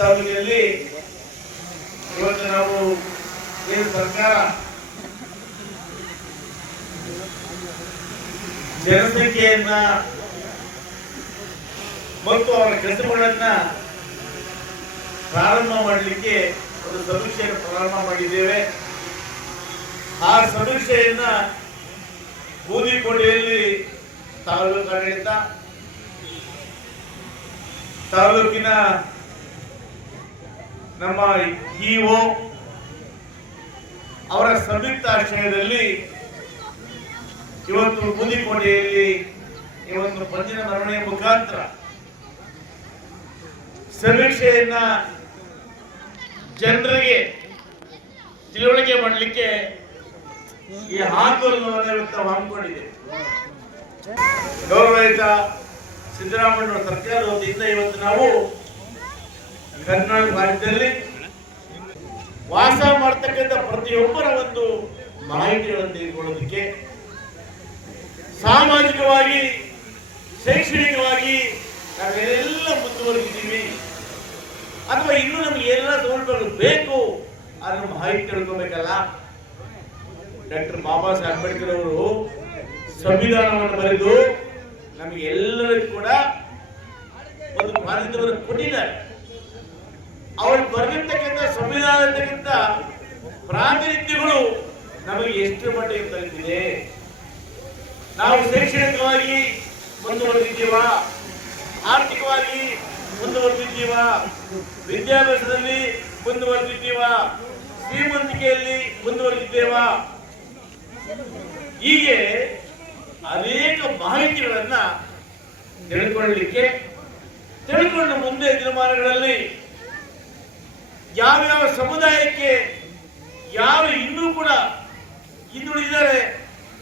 ತಾಲೂಕಿನಲ್ಲಿ ಇವತ್ತು ನಾವು ಏನು ಸರ್ಕಾರ ಜನಸಂಖ್ಯೆಯನ್ನ ಮತ್ತು ಅವರ ಕೆಲಸಗಳನ್ನ ಪ್ರಾರಂಭ ಮಾಡಲಿಕ್ಕೆ ಒಂದು ಸಮೀಕ್ಷೆಯನ್ನು ಪ್ರಾರಂಭ ಮಾಡಿದ್ದೇವೆ. ಆ ಸಮೀಕ್ಷೆಯನ್ನ ಬೂದಿಕೋಟೆಯಲ್ಲಿ ತಾಲೂಕು ಆಡಳಿತ, ತಾಲೂಕಿನ ನಮ್ಮ ಇಒ ಅವರ ಸಂಯುಕ್ತ ಆಶ್ರಯದಲ್ಲಿ ಇವತ್ತು ಬೂದಿಕೋಟೆಯಲ್ಲಿ ಇವತ್ತು ಪಂಜಿನ ಮೆರವಣಿಗೆ ಮುಖಾಂತರ ಸಮೀಕ್ಷೆಯನ್ನ ಜನರಿಗೆ ತಿಳುವಳಿಕೆ ಮಾಡಲಿಕ್ಕೆ ಈ ಆಂದೋಲನವನ್ನು ಇವತ್ತು ಹಮ್ಮಿಕೊಂಡಿದೆ. ಗೌರವಿತ ಸಿದ್ದರಾಮಯ್ಯ ಸರ್ಕಾರದ ವತಿಯಿಂದ ಇವತ್ತು ನಾವು ಕರ್ನಾಟಕ ರಾಜ್ಯದಲ್ಲಿ ವಾಸ ಮಾಡತಕ್ಕಂಥ ಪ್ರತಿಯೊಬ್ಬರ ಒಂದು ಮಾಹಿತಿಗಳನ್ನು ತೆಗೆದುಕೊಳ್ಳೋದಕ್ಕೆ ಸಾಮಾಜಿಕವಾಗಿ ಶೈಕ್ಷಣಿಕವಾಗಿ ನಾವೆಲ್ಲ ಮುಂದುವರೆದಿದ್ದೀವಿ ಅಥವಾ ಇನ್ನೂ ನಮ್ಗೆ ಎಲ್ಲ ಸೌಲಭ್ಯಗಳು ಬೇಕು ಅದನ್ನು ಮಾಹಿತಿ ತಿಳ್ಕೋಬೇಕಲ್ಲ. ಡಾಕ್ಟರ್ ಬಾಬಾ ಸಾಹೇಬ್ ಅಂಬೇಡ್ಕರ್ ಅವರು ಸಂವಿಧಾನವನ್ನು ಬರೆದು ನಮಗೆ ಎಲ್ಲರಿಗೂ ಕೂಡ ಒಂದು ಪ್ರಾತಿನಿಧ್ಯವನ್ನು ಕೊಟ್ಟಿದ್ದಾರೆ. ಅವರು ಬರೆದಿರ್ತಕ್ಕಂಥ ಸಂವಿಧಾನದಕ್ಕಿಂತ ಪ್ರಾತಿನಿಧ್ಯಗಳು ನಮಗೆ ಎಷ್ಟು ಮಟ್ಟಿಗೆ ತಲುಪಿದೆ, ನಾವು ಶೈಕ್ಷಣಿಕವಾಗಿ ಮುಂದುವರೆದಿದ್ದೀವಾ, ಆರ್ಥಿಕವಾಗಿ ಮುಂದುವರೆದಿದ್ದೀವಾ, ವಿದ್ಯಾಭ್ಯಾಸದಲ್ಲಿ ಮುಂದುವರೆದಿದ್ದೀವಾ, ಶ್ರೀಮಂತಿಕೆಯಲ್ಲಿ ಮುಂದುವರೆದಿದ್ದೇವಾ, ಹೀಗೆ ಅನೇಕ ಮಾಹಿತಿಗಳನ್ನ ತಿಳ್ಕೊಂಡು ಮುಂದೆ ದಿನಮಾನಗಳಲ್ಲಿ ಯಾವ್ಯಾವ ಸಮುದಾಯಕ್ಕೆ ಯಾರು ಇನ್ನೂ ಕೂಡ ಹಿಂದುಳಿದಿದ್ದಾರೆ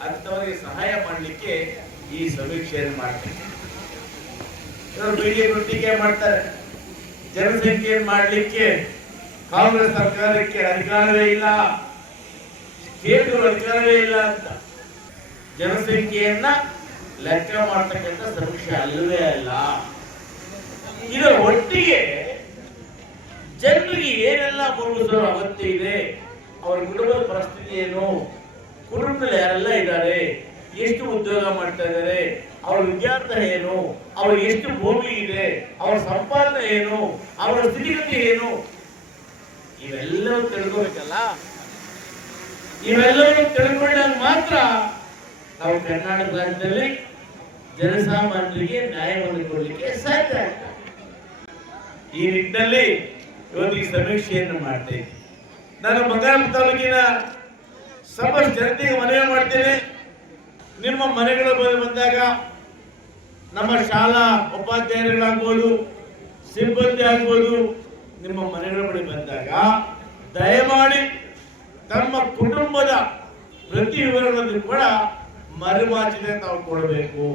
ಅಂತವರಿಗೆ ಸಹಾಯ ಮಾಡಲಿಕ್ಕೆ ಈ ಸಮೀಕ್ಷೆಯನ್ನು ಮಾಡ್ತಾರೆ. ಬಿಜೆಪಿ ಟೀಕೆ ಮಾಡ್ತಾರೆ, ಜನಸಂಖ್ಯೆಯನ್ನು ಮಾಡಲಿಕ್ಕೆ ಕಾಂಗ್ರೆಸ್ ಸರ್ಕಾರಕ್ಕೆ ಅಧಿಕಾರವೇ ಇಲ್ಲ, ಕೇಂದ್ರ ಅಧಿಕಾರವೇ ಇಲ್ಲ ಅಂತ. ಜನಸಂಖ್ಯೆಯನ್ನ ಲೆಕ್ಕ ಮಾಡ್ತಕ್ಕಂಥ ಸಮೀಕ್ಷೆ ಅಲ್ಲವೇ ಅಲ್ಲ. ಇದರ ಒಟ್ಟಿಗೆ ಜನರಿಗೆ ಏನೆಲ್ಲ ಮೂಲಭೂತ ಅಗತ್ಯ ಇದೆ, ಅವರ ಕುಟುಂಬದ ಪರಿಸ್ಥಿತಿ ಏನು, ಕುಟುಂಬದಲ್ಲಿ ಯಾರೆಲ್ಲ ಇದ್ದಾರೆ, ಎಷ್ಟು ಉದ್ಯೋಗ ಮಾಡ್ತಾ ಇದ್ದಾರೆ, ಅವರ ವಿದ್ಯಾರ್ಥಿ ಏನು, ಅವ್ರಿಗೆ ಎಷ್ಟು ಭೂಮಿ ಇದೆ, ಅವರ ಸಂಪಾದನೆ ಏನು, ಅವರ ಸ್ಥಿತಿಗತಿ ಏನು, ಇವೆಲ್ಲವೂ ತಿಳ್ಕೋಬೇಕಲ್ಲ. ಇವೆಲ್ಲವೂ ತಿಳ್ಕೊಂಡಾಗ ಮಾತ್ರ ನಾವು ಕರ್ನಾಟಕ ರಾಜ್ಯದಲ್ಲಿ ಜನಸಾಮಾನ್ಯರಿಗೆ ನ್ಯಾಯವನ್ನು ಕೊಡಲಿಕ್ಕೆ ಸಾಧ್ಯ. ಈ ನಿಟ್ಟಿನಲ್ಲಿ ಇವತ್ತು ಈ ಸಮೀಕ್ಷೆಯನ್ನು ಮಾಡ್ತಾ ಇದ್ದೀನಿ. ನಾನು ಮಂಗಳೂರು ತಾಲೂಕಿನ ಸಮಸ್ತ ಜನತೆಗೆ ಮನವಿ ಮಾಡ್ತೇನೆ. ನಿಮ್ಮ ಮನೆಗಳ ಬಂದಾಗ ನಮ್ಮ ಶಾಲಾ ಉಪಾಧ್ಯಾಯರುಗಳಾಗ್ಬೋದು, ಸಿಬ್ಬಂದಿ ಆಗ್ಬೋದು, ನಿಮ್ಮ ಮನೆಗಳ ಬಳಿ ಬಂದಾಗ ದಯಮಾಡಿ ತಮ್ಮ ಕುಟುಂಬದ ಪ್ರತಿ ವಿವರಗಳನ್ನು ಕೂಡ ಮರುವಾಚಿಗೆ ತಾವು ಕೊಡಬೇಕು.